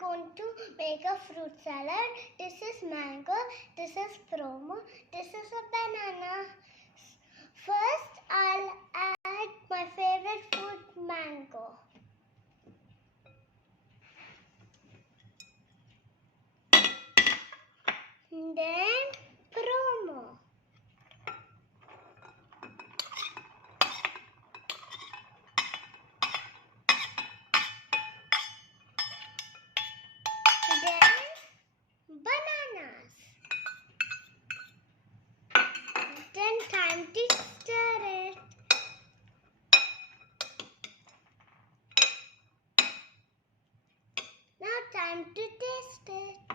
going to make a fruit salad. This is mango, this is promo, this is a banana. First, I'll add my favorite fruit, mango. Then promo. Then bananas. Then time to stir it. Now time to taste it.